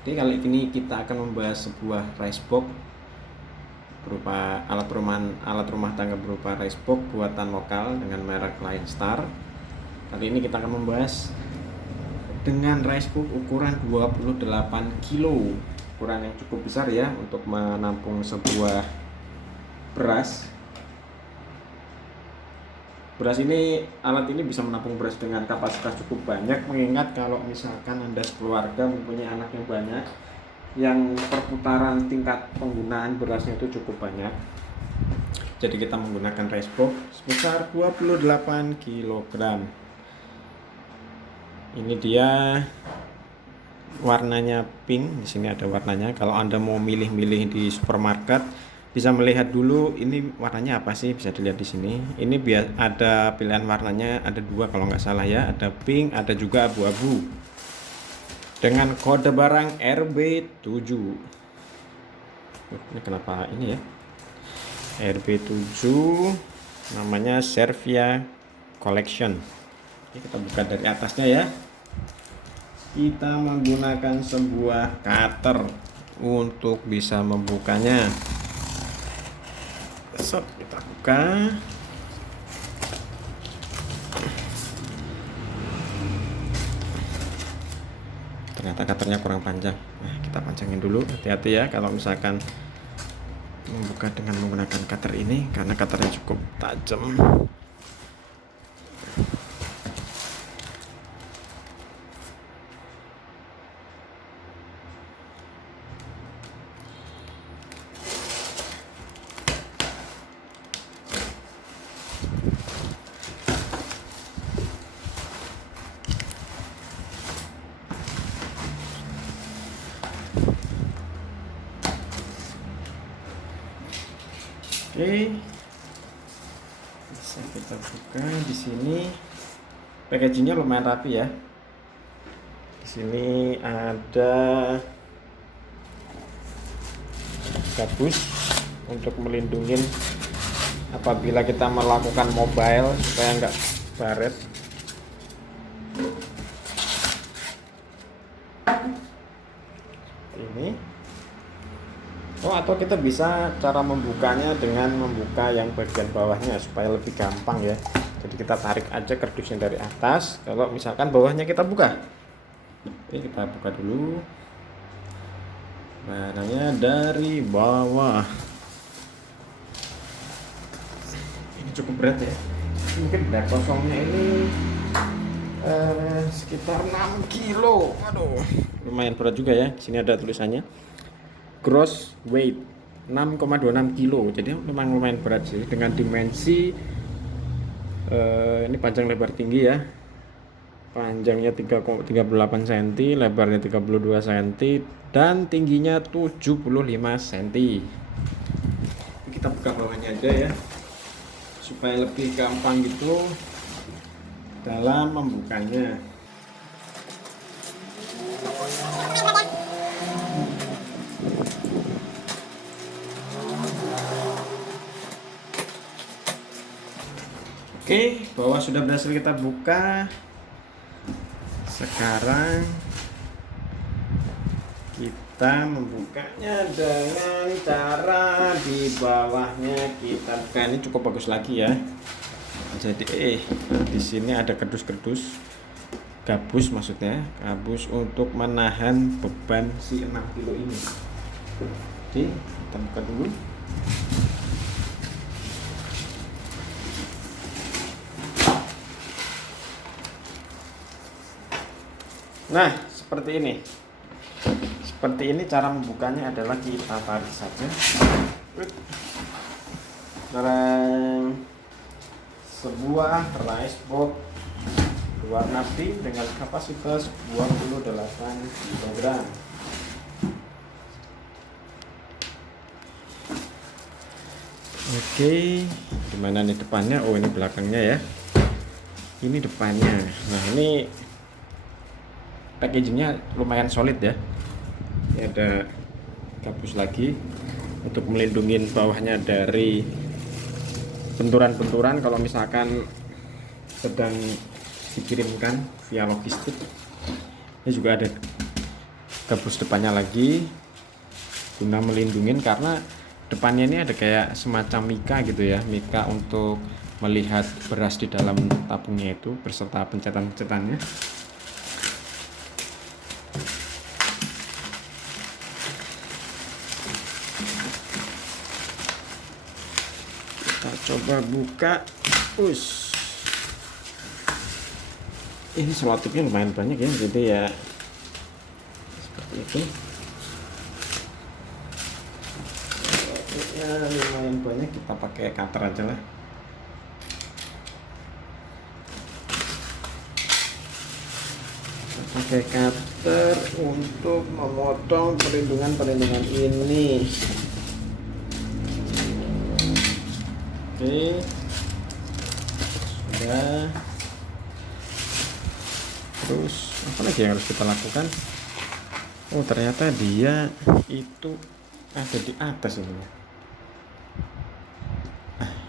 Jadi kali ini kita akan membahas sebuah rice box berupa alat rumah tangga berupa rice box buatan lokal dengan merek Lion Star. Kali ini kita akan membahas dengan rice box ukuran 28 kilo, ukuran yang cukup besar ya untuk menampung sebuah beras. Alat ini bisa menampung beras dengan kapasitas cukup banyak, mengingat kalau misalkan Anda sekeluarga mempunyai anak yang banyak, yang perputaran tingkat penggunaan berasnya itu cukup banyak. Jadi kita menggunakan rice box sebesar 28 kg. Ini dia warnanya pink, di sini ada warnanya. Kalau Anda mau milih-milih di supermarket, bisa melihat dulu ini warnanya apa sih, bisa dilihat di sini. Ini ada pilihan warnanya, ada dua kalau nggak salah ya, ada pink, ada juga abu-abu dengan kode barang RB7. Ini kenapa ini ya, RB7 namanya Servia Collection. Oke, kita buka dari atasnya ya. Kita menggunakan sebuah cutter untuk bisa membukanya. Kita buka. Ternyata cutternya kurang panjang. Nah, kita panjangin dulu. Hati-hati ya kalau misalkan membuka dengan menggunakan cutter ini, karena cutternya cukup tajam. Oke, bisa kita buka. Di sini packagingnya lumayan rapi ya. Di sini ada gabus untuk melindungi apabila kita melakukan mobile supaya nggak baret. Ini. Atau kita bisa cara membukanya dengan membuka yang bagian bawahnya supaya lebih gampang ya. Jadi kita tarik aja kardusnya dari atas. Kalau misalkan bawahnya kita buka, oke, kita buka dulu barangnya dari bawah. Ini cukup berat ya. Mungkin berat kosongnya ini sekitar 6 kilo. Waduh, lumayan berat juga ya. Di sini ada tulisannya gross weight 6,26 kilo, jadi lumayan berat sih. Dengan dimensi ini panjang lebar tinggi ya, panjangnya 38 cm, lebarnya 32 cm, dan tingginya 75 cm. Kita buka bawahnya aja ya supaya lebih gampang gitu dalam membukanya. Oke, bawah sudah berhasil kita buka. Sekarang kita membukanya dengan cara di bawahnya kita buka. Ini cukup bagus lagi ya. Jadi di sini ada kardus-kardus gabus, maksudnya gabus untuk menahan beban si 6 kilo ini. Oke, kita buka dulu. Nah, seperti ini. Seperti ini cara membukanya adalah kita tarik saja. Sebuah rice box warna pink dengan kapasitas 28 kg. Oke, gimana nih depannya? Oh, ini belakangnya ya. Ini depannya. Nah, ini packagingnya lumayan solid ya. Ini ada gabus lagi untuk melindungi bawahnya dari benturan-benturan kalau misalkan sedang dikirimkan via logistik. Ini juga ada gabus depannya lagi guna melindungin, karena depannya ini ada kayak semacam mika gitu ya, mika untuk melihat beras di dalam tabungnya itu beserta pencetan-pencetannya. Kita coba buka. Ini selotipnya lumayan banyak ya, jadi ya seperti itu. Ya, lumayan banyak, kita pakai cutter aja lah. Kita pakai cutter untuk memotong perlindungan ini. Oke, sudah. Terus apa lagi yang harus kita lakukan? Oh, ternyata dia itu ada di atas ini.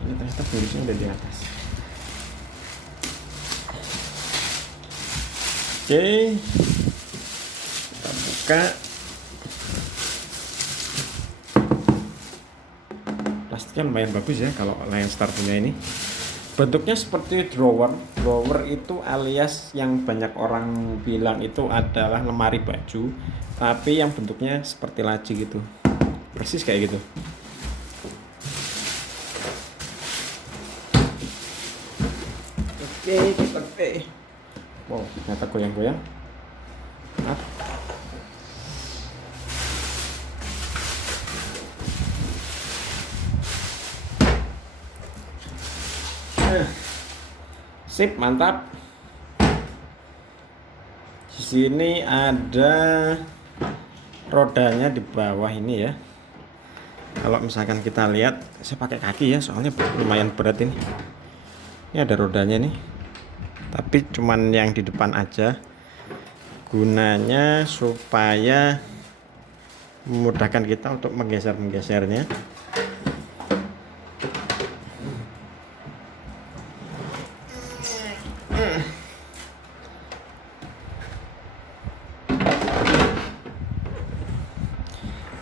Ini ternyata virusnya ada di atas. Oke, kita buka. Plastiknya lumayan bagus ya kalau Lion Star punya ini. Bentuknya seperti drawer. Drawer itu alias yang banyak orang bilang itu adalah lemari baju, tapi yang bentuknya seperti laci gitu, persis kayak gitu. Oke, kita pakai. Wow, ternyata goyang-goyang. Sip, mantap. Di sini ada rodanya di bawah ini ya. Kalau misalkan kita lihat, saya pakai kaki ya, soalnya lumayan berat ini. Ini ada rodanya nih, tapi cuman yang di depan aja. Gunanya supaya memudahkan kita untuk menggeser-menggesernya.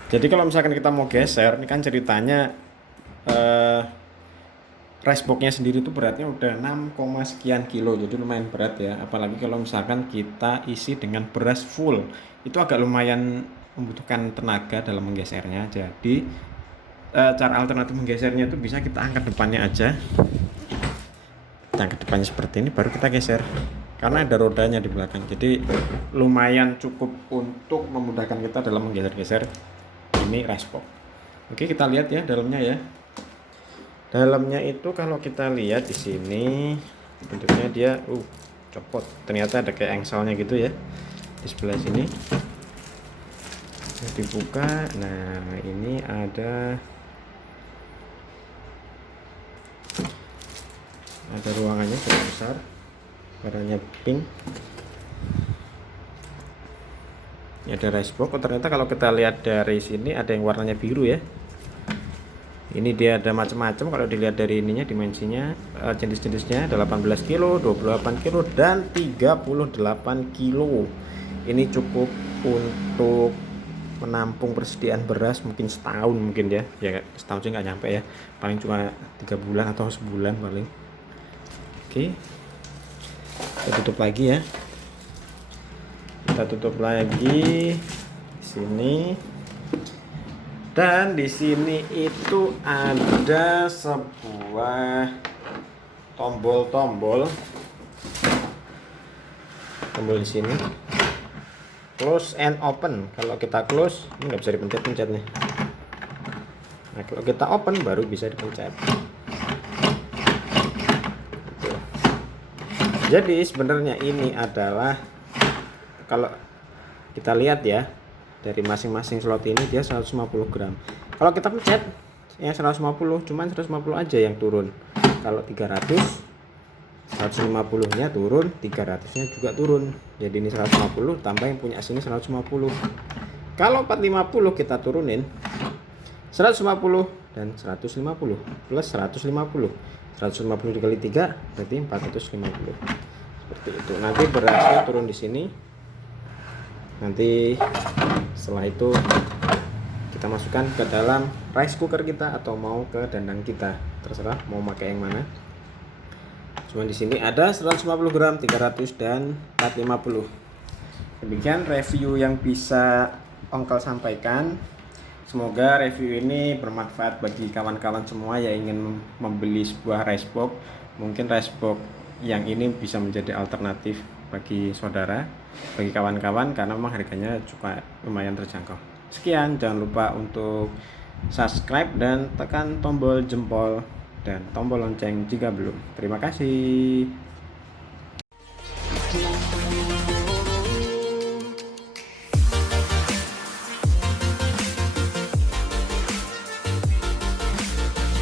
Jadi kalau misalkan kita mau geser, ini kan ceritanya racebooknya sendiri itu beratnya udah 6, sekian kilo, jadi lumayan berat ya. Apalagi kalau misalkan kita isi dengan beras full, itu agak lumayan membutuhkan tenaga dalam menggesernya. Jadi cara alternatif menggesernya itu bisa kita angkat depannya aja. Kita angkat depannya seperti ini, baru kita geser. Karena ada rodanya di belakang, jadi lumayan cukup untuk memudahkan kita dalam menggeser-geser ini racebook. Oke, kita lihat ya dalamnya ya. Dalamnya itu kalau kita lihat di sini bentuknya dia copot. Ternyata ada kayak engselnya gitu ya di sebelah sini. Nah, dibuka. Nah, ini ada ruangannya cukup besar. Warnanya pink. Ini ada racebook. Ternyata kalau kita lihat dari sini ada yang warnanya biru ya. Ini dia ada macam-macam. Kalau dilihat dari ininya, dimensinya, jenis-jenisnya ada 18 kilo, 28 kilo, dan 38 kilo. Ini cukup untuk menampung persediaan beras mungkin setahun mungkin ya. Ya setahun sih nggak nyampe ya. Paling cuma 3 bulan atau sebulan paling. Oke. Kita tutup lagi ya. Kita tutup lagi di sini. Dan di sini itu ada sebuah tombol di sini, close and open. Kalau kita close, ini nggak bisa dipencet-pencet nih. Nah, kalau kita open baru bisa dipencet. Jadi sebenarnya ini adalah, kalau kita lihat ya, dari masing-masing slot ini dia 150 gram. Kalau kita pencet yang 150, cuman 150 aja yang turun. Kalau 300, 150 nya turun, 300 nya juga turun. Jadi ini 150 tambah yang punya sini 150. Kalau 450 kita turunin 150 dan 150 plus 150. 150 dikali 3 berarti 450. Seperti itu. Nanti berasnya turun di sini. Nanti setelah itu kita masukkan ke dalam rice cooker kita atau mau ke dandang kita, terserah mau pakai yang mana. Cuma di sini ada 150 gram, 300 dan 450. Demikian review yang bisa Ongkel sampaikan. Semoga review ini bermanfaat bagi kawan-kawan semua yang ingin membeli sebuah rice box. Mungkin rice box yang ini bisa menjadi alternatif bagi saudara, bagi kawan-kawan, karena memang harganya juga lumayan terjangkau. Sekian, jangan lupa untuk subscribe dan tekan tombol jempol dan tombol lonceng jika belum. Terima kasih.